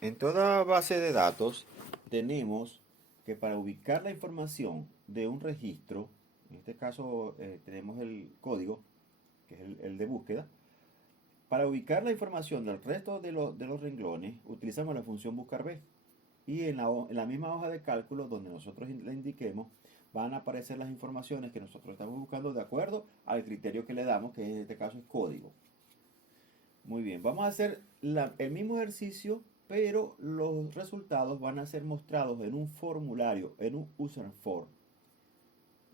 En toda base de datos tenemos que para ubicar la información de un registro, en este caso tenemos el código, que es el de búsqueda, para ubicar la información del resto de los renglones utilizamos la función buscar b. Y en la misma hoja de cálculo donde nosotros le indiquemos van a aparecer las informaciones que nosotros estamos buscando de acuerdo al criterio que le damos, que en este caso es código. Muy bien, vamos a hacer el mismo ejercicio, pero los resultados van a ser mostrados en un formulario, en un user form.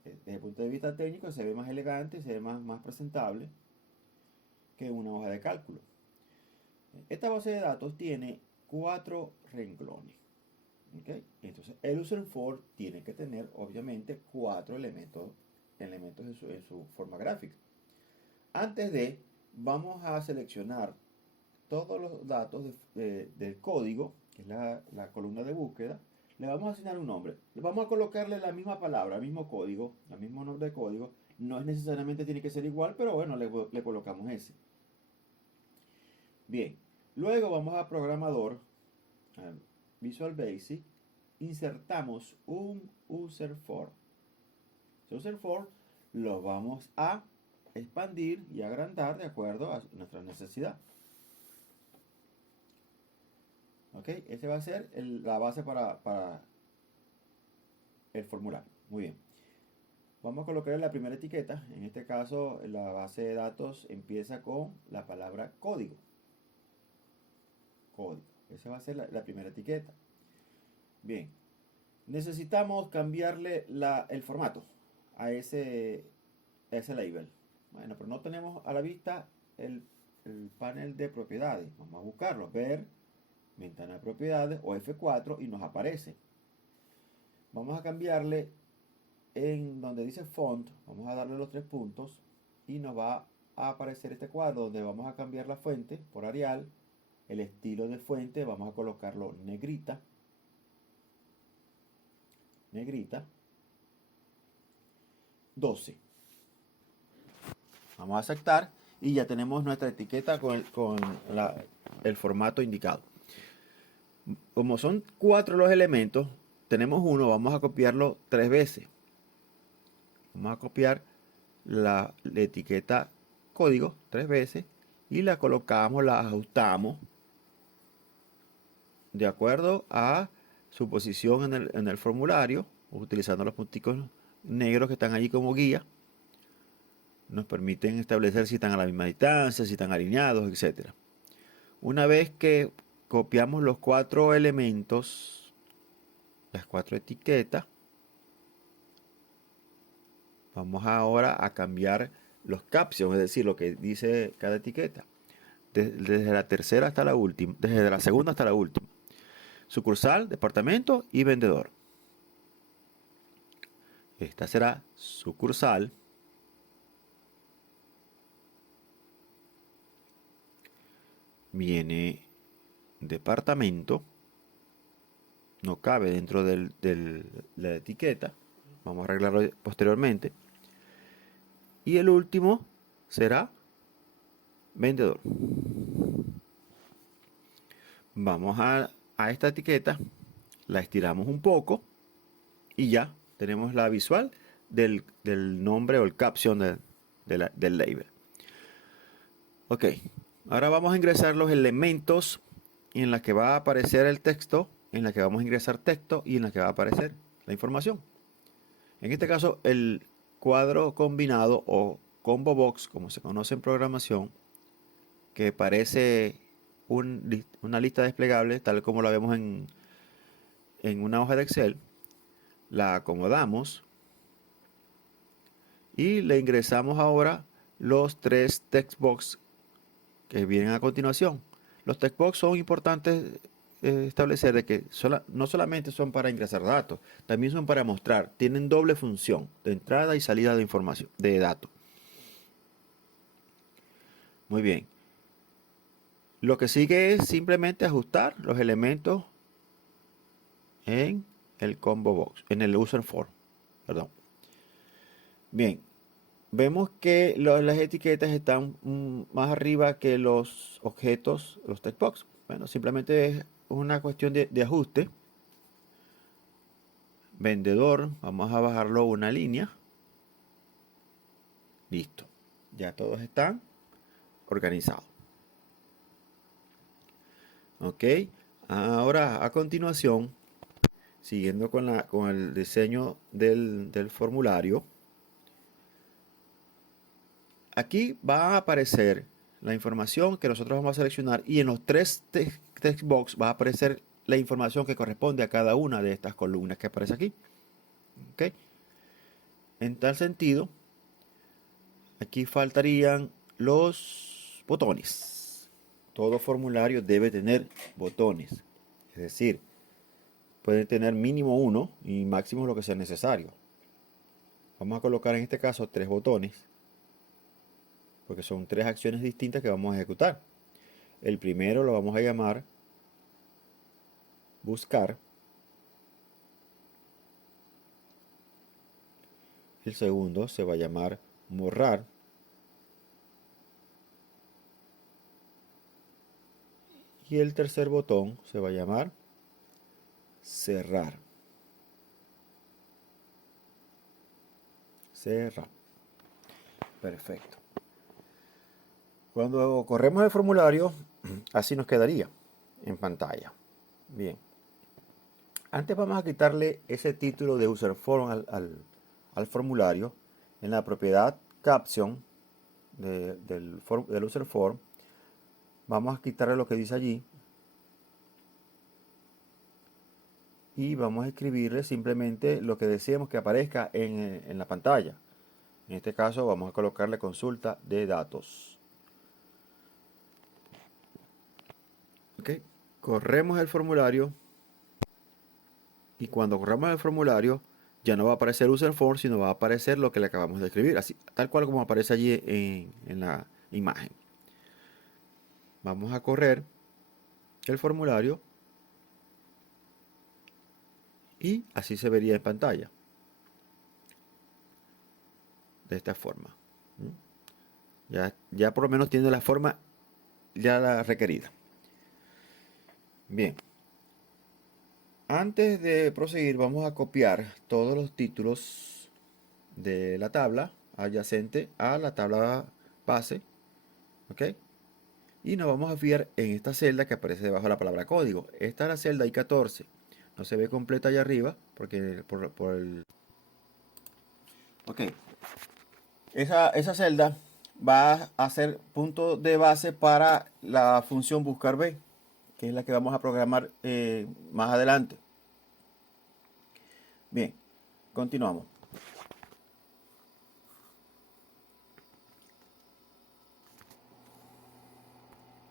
Desde el punto de vista técnico se ve más elegante, se ve más presentable que una hoja de cálculo. Esta base de datos tiene 4 renglones. ¿Okay? Entonces el user form tiene que tener obviamente 4 elementos en su forma gráfica. Antes de, vamos a seleccionar todos los datos del código, que es la columna de búsqueda. Le vamos a asignar un nombre. Vamos a colocarle la misma palabra, el mismo código, el mismo nombre de código. No es necesariamente tiene que ser igual, pero bueno, le colocamos ese. Bien, luego vamos a programador, a Visual Basic, insertamos un user form. Ese user form lo vamos a expandir y agrandar de acuerdo a nuestra necesidad. ¿Ok? Ese va a ser la base para el formulario. Muy bien. Vamos a colocar la primera etiqueta. En este caso, la base de datos empieza con la palabra código. Código. Esa va a ser la primera etiqueta. Bien. Necesitamos cambiarle el formato a ese label. Bueno, pero no tenemos a la vista el panel de propiedades. Vamos a buscarlo. Ver, ventana de propiedades o F4 y nos aparece. Vamos a cambiarle en donde dice font, vamos a darle los 3 puntos y nos va a aparecer este cuadro donde vamos a cambiar la fuente por Arial, el estilo de fuente, vamos a colocarlo negrita, negrita, 12. Vamos a aceptar y ya tenemos nuestra etiqueta con el formato indicado. Como son 4 los elementos, tenemos uno, vamos a copiarlo 3 veces. Vamos a copiar la etiqueta código 3 veces y la colocamos, la ajustamos de acuerdo a su posición en el formulario, utilizando los punticos negros que están allí como guía. Nos permiten establecer si están a la misma distancia, si están alineados, etc. Una vez que copiamos los 4 elementos, las 4 etiquetas, vamos ahora a cambiar los captions, es decir, lo que dice cada etiqueta. Desde la tercera hasta la última, desde la segunda hasta la última. Sucursal, departamento y vendedor. Esta será sucursal. Viene departamento. No cabe dentro de la etiqueta. Vamos a arreglarlo posteriormente. Y el último será vendedor. Vamos a esta etiqueta, la estiramos un poco y ya tenemos la visual del nombre o el caption del label. Ok, ahora vamos a ingresar los elementos en la que va a aparecer el texto, en la que vamos a ingresar texto y en la que va a aparecer la información. En este caso, el cuadro combinado o combo box, como se conoce en programación, que parece una lista desplegable, tal como la vemos en una hoja de Excel, la acomodamos y le ingresamos ahora los 3 text box que vienen a continuación. Los text box son importantes establecer de que no solamente son para ingresar datos, también son para mostrar, tienen doble función de entrada y salida de información, de datos. Muy bien. Lo que sigue es simplemente ajustar los elementos en el combo box, en el user form. Perdón. Bien, vemos que las etiquetas están más arriba que los objetos, los text box. Bueno, simplemente es una cuestión de ajuste. Vendedor, vamos a bajarlo una línea. Listo. Ya todos están organizados. Ok. Ahora, a continuación, siguiendo con el diseño del formulario, aquí va a aparecer la información que nosotros vamos a seleccionar y en los tres text box va a aparecer la información que corresponde a cada una de estas columnas que aparece aquí. ¿Ok? En tal sentido, aquí faltarían los botones. Todo formulario debe tener botones. Es decir, puede tener mínimo uno y máximo lo que sea necesario. Vamos a colocar en este caso 3 botones, porque son 3 acciones distintas que vamos a ejecutar. El primero lo vamos a llamar buscar. El segundo se va a llamar borrar. Y el tercer botón se va a llamar cerrar. Cerrar. Perfecto. Cuando corremos el formulario, así nos quedaría en pantalla. Bien. Antes vamos a quitarle ese título de user form al formulario. En la propiedad caption del user form, vamos a quitarle lo que dice allí y vamos a escribirle simplemente lo que deseemos que aparezca en la pantalla. En este caso vamos a colocarle consulta de datos. Ok, corremos el formulario y cuando corramos el formulario ya no va a aparecer user form, sino va a aparecer lo que le acabamos de escribir, así tal cual como aparece allí en la imagen. Vamos a correr el formulario y así se vería en pantalla de esta forma. Ya por lo menos tiene la forma ya la requerida. Bien, antes de proseguir vamos a copiar todos los títulos de la tabla adyacente a la tabla base. ¿Ok? Y nos vamos a fijar en esta celda que aparece debajo de la palabra código. Esta es la celda I14. No se ve completa allá arriba porque por el... Ok. Esa celda va a ser punto de base para la función buscar B, que es la que vamos a programar más adelante. Bien, continuamos.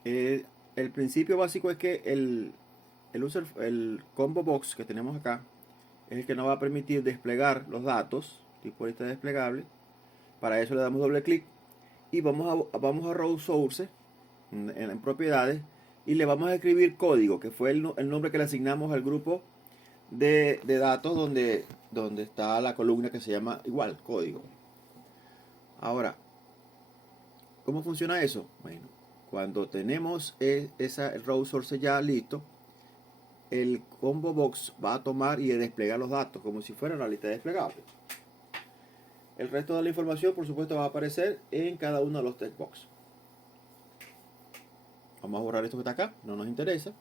El principio básico es que el combo box que tenemos acá es el que nos va a permitir desplegar los datos, tipo lista desplegable. Para eso le damos doble clic y vamos a row source en propiedades y le vamos a escribir código, que fue el nombre que le asignamos al grupo de datos donde está la columna que se llama igual, código. Ahora, ¿cómo funciona eso? Bueno, cuando tenemos el row source ya listo, el combo box va a tomar y a desplegar los datos como si fuera una lista desplegable. El resto de la información, por supuesto, va a aparecer en cada uno de los text box. Vamos a borrar esto que está acá, no nos interesa.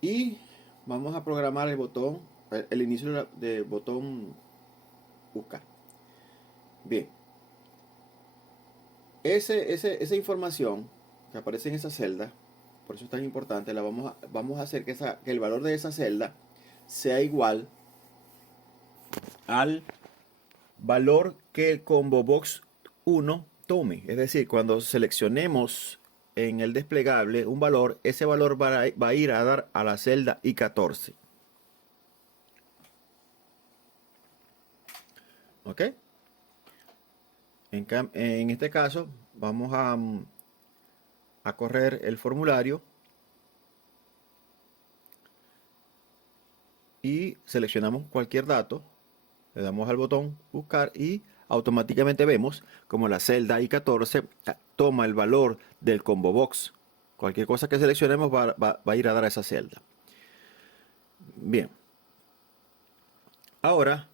Y vamos a programar el botón, el inicio del botón buscar. Bien. Esa información que aparece en esa celda, por eso es tan importante, vamos a hacer que el valor de esa celda sea igual al valor que el combo box 1 tome. Es decir, cuando seleccionemos en el desplegable un valor, ese valor va a ir a dar a la celda I14. ¿Ok? En este caso vamos a correr el formulario y seleccionamos cualquier dato, le damos al botón buscar y automáticamente vemos como la celda I14 toma el valor del combo box Cualquier cosa que seleccionemos va a ir a dar a esa celda. Bien. Ahora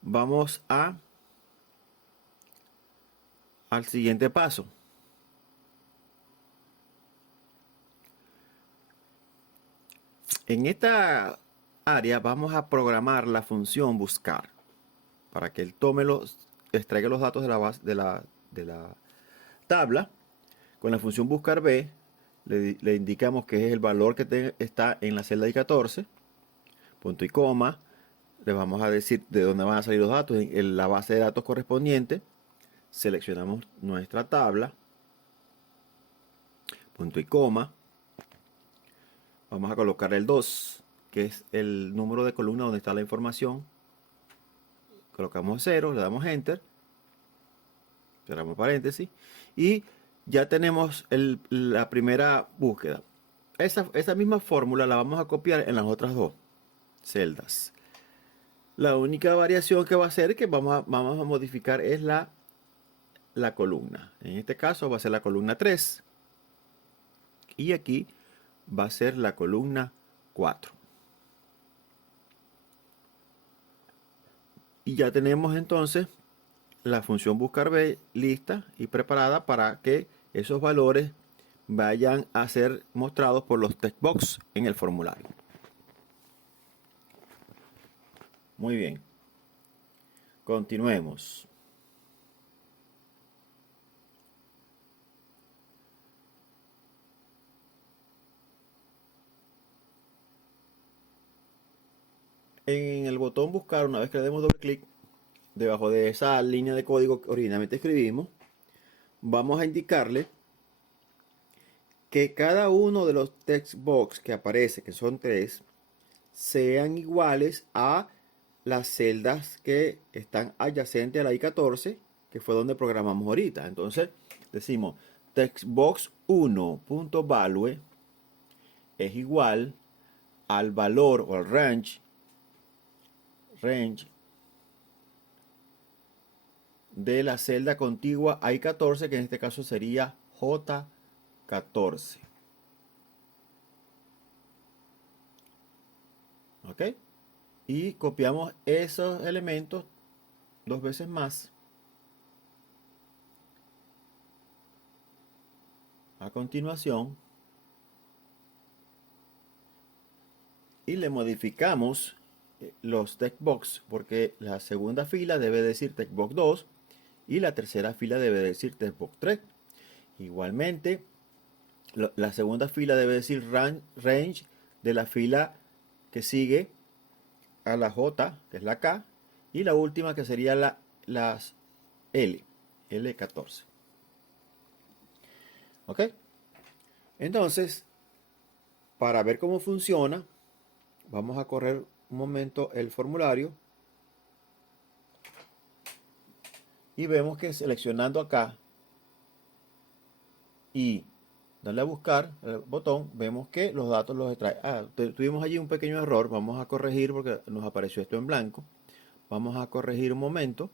vamos al siguiente paso. En esta área vamos a programar la función buscar para que él extraiga los datos de la base de la tabla. Con la función buscar B le indicamos que es el valor que está en la celda I14, punto y coma. Le vamos a decir de dónde van a salir los datos en la base de datos correspondiente. Seleccionamos nuestra tabla, punto y coma. Vamos a colocar el 2, que es el número de columna donde está la información. Colocamos 0, le damos enter, cerramos paréntesis y ya tenemos la primera búsqueda. Esa misma fórmula la vamos a copiar en las otras dos celdas. La única variación que va a hacer que vamos a modificar es la columna. En este caso va a ser la columna 3 y aquí va a ser la columna 4. Y ya tenemos entonces la función buscar B lista y preparada para que esos valores vayan a ser mostrados por los text box en el formulario. Muy bien. Continuemos. En el botón buscar, una vez que le demos doble clic, debajo de esa línea de código que originalmente escribimos, vamos a indicarle que cada uno de los text box que aparece, que son 3, sean iguales a las celdas que están adyacentes a la I14, que fue donde programamos ahorita. Entonces decimos textbox1.value es igual al valor o al range de la celda contigua a I14, que en este caso sería J14. ¿Ok? Y copiamos esos elementos 2 veces más. A continuación. Y le modificamos los text box, porque la segunda fila debe decir text box 2 y la tercera fila debe decir text box 3. Igualmente, la segunda fila debe decir range de la fila que sigue a la J, que es la K, y la última que sería las L14. ¿Ok? Entonces, para ver cómo funciona, vamos a correr un momento el formulario y vemos que seleccionando acá y darle a buscar el botón, vemos que los datos los extrae. Tuvimos allí un pequeño error, vamos a corregir porque nos apareció esto en blanco. Vamos a corregir un momento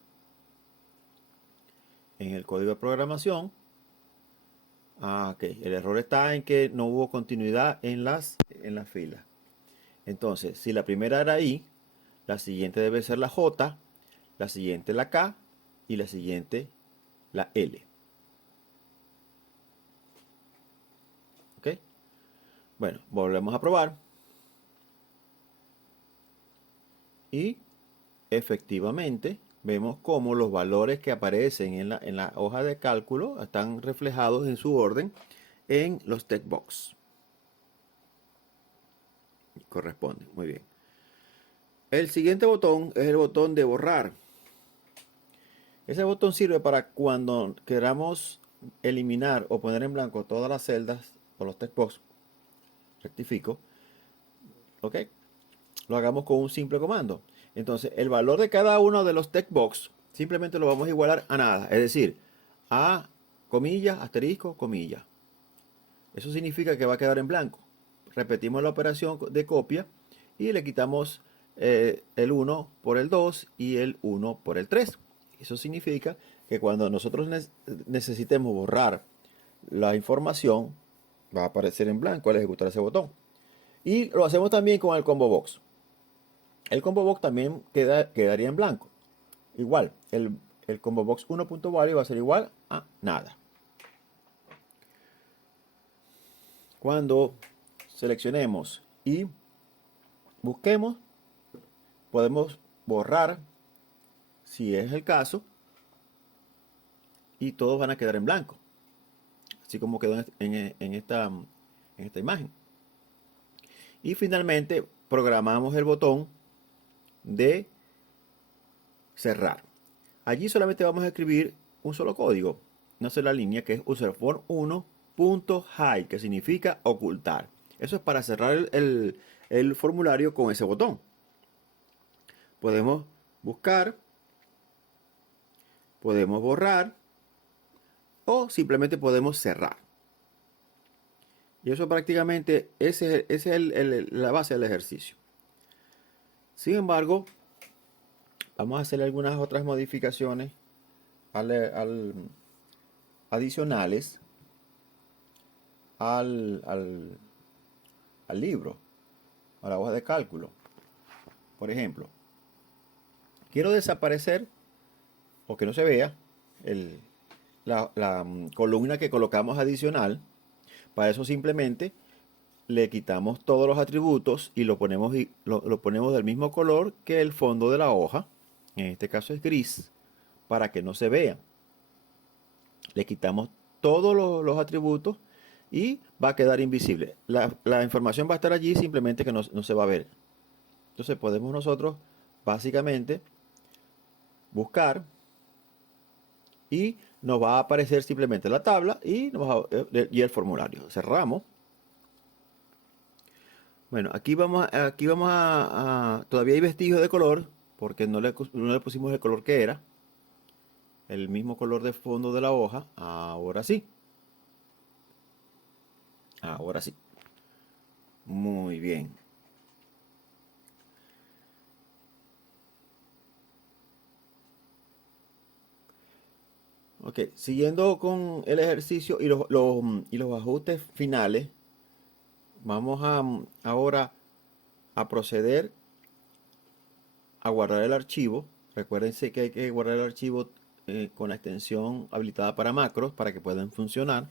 en el código de programación. Ok, el error está en que no hubo continuidad en las filas. Entonces, si la primera era I, la siguiente debe ser la J, la siguiente la K y la siguiente la L. ¿Ok? Bueno, volvemos a probar. Y efectivamente vemos cómo los valores que aparecen en la hoja de cálculo están reflejados en su orden en los text box. Corresponde, muy bien. El siguiente botón es el botón de borrar. Ese botón sirve para cuando queramos eliminar o poner en blanco todas las celdas o los text box. Rectifico. ¿Ok? Lo hagamos con un simple comando. Entonces, el valor de cada uno de los text box simplemente lo vamos a igualar a nada. Es decir, a comillas, asterisco, comilla. Eso significa que va a quedar en blanco. Repetimos la operación de copia y le quitamos el 1 por el 2 y el 1 por el 3. Eso significa que cuando nosotros necesitemos borrar la información va a aparecer en blanco al ejecutar ese botón. Y lo hacemos también con el combo box. El combo box también quedaría en blanco. Igual, el combo box 1.value va a ser igual a nada. Cuando seleccionemos y busquemos, podemos borrar si es el caso y todos van a quedar en blanco, así como quedó en esta imagen. Y finalmente programamos el botón de cerrar. Allí solamente vamos a escribir un solo código, una sola línea, que es userform1.hide, que significa ocultar. Eso es para cerrar el formulario con ese botón. Podemos buscar, podemos borrar o simplemente podemos cerrar. Y eso prácticamente ese es la base del ejercicio. Sin embargo, vamos a hacer algunas otras modificaciones adicionales al libro, a la hoja de cálculo. Por ejemplo, quiero desaparecer o que no se vea la columna que colocamos adicional. Para eso simplemente le quitamos todos los atributos y lo ponemos del mismo color que el fondo de la hoja. En este caso es gris, para que no se vea. Le quitamos todos los atributos y va a quedar invisible. La información va a estar allí, simplemente que no se va a ver. Entonces podemos nosotros básicamente buscar y nos va a aparecer simplemente la tabla y el formulario. Cerramos. Bueno, aquí vamos todavía hay vestigios de color porque no le pusimos el color que era. El mismo color de fondo de la hoja. Ahora sí. Ahora sí. Muy bien. Ok, siguiendo con el ejercicio y los ajustes finales, vamos ahora a proceder a guardar el archivo. Recuérdense que hay que guardar el archivo con la extensión habilitada para macros para que puedan funcionar.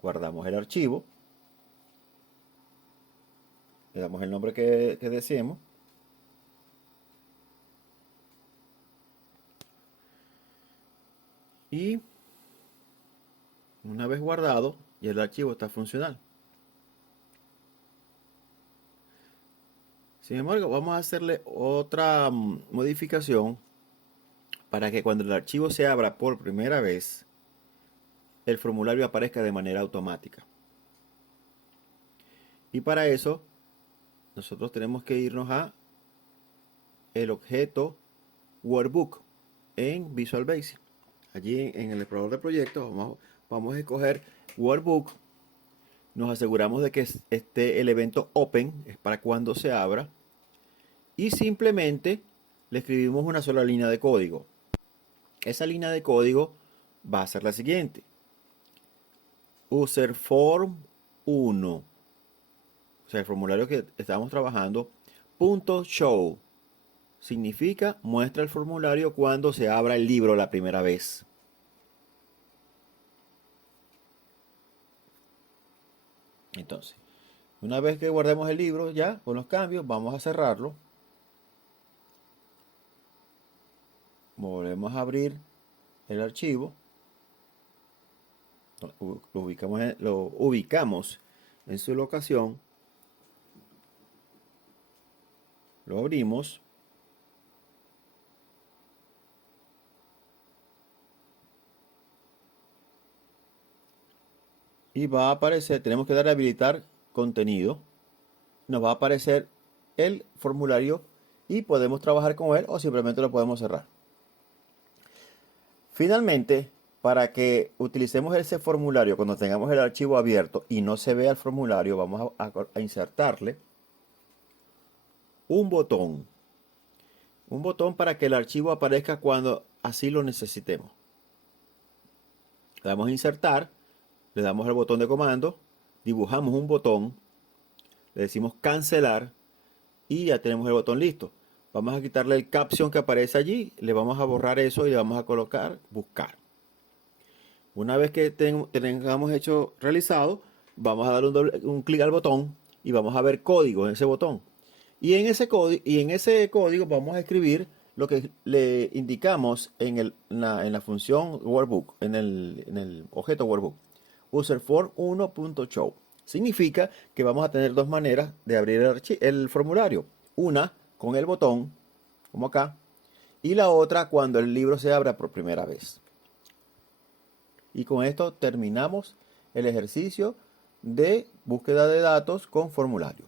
Guardamos el archivo. Le damos el nombre que deseemos. Y una vez guardado, ya el archivo está funcional. Sin embargo, vamos a hacerle otra modificación para que cuando el archivo se abra por primera vez, el formulario aparezca de manera automática. Y para eso, nosotros tenemos que irnos a el objeto Workbook en Visual Basic. Allí en el explorador de proyectos vamos a escoger Workbook. Nos aseguramos de que esté el evento Open, es para cuando se abra. Y simplemente le escribimos una sola línea de código. Esa línea de código va a ser la siguiente. Userform 1, o sea, el formulario que estamos trabajando, .show, significa muestra el formulario cuando se abra el libro la primera vez. Entonces, una vez que guardemos el libro ya con los cambios, vamos a cerrarlo. Volvemos a abrir el archivo. Lo ubicamos en su locación. Lo abrimos. Y va a aparecer, tenemos que darle a habilitar contenido. Nos va a aparecer el formulario y podemos trabajar con él o simplemente lo podemos cerrar. Finalmente, para que utilicemos ese formulario cuando tengamos el archivo abierto y no se vea el formulario, vamos a insertarle un botón. Un botón para que el archivo aparezca cuando así lo necesitemos. Le damos a insertar, le damos al botón de comando, dibujamos un botón, le decimos cancelar y ya tenemos el botón listo. Vamos a quitarle el caption que aparece allí, le vamos a borrar eso y le vamos a colocar buscar. Una vez que tengamos hecho realizado, vamos a dar un clic al botón y vamos a ver código en ese botón. Y en ese código vamos a escribir lo que le indicamos en la función workbook, en el objeto workbook. Userform1.show. Significa que vamos a tener dos maneras de abrir el formulario. Una con el botón, como acá, y la otra cuando el libro se abra por primera vez. Y con esto terminamos el ejercicio de búsqueda de datos con formulario.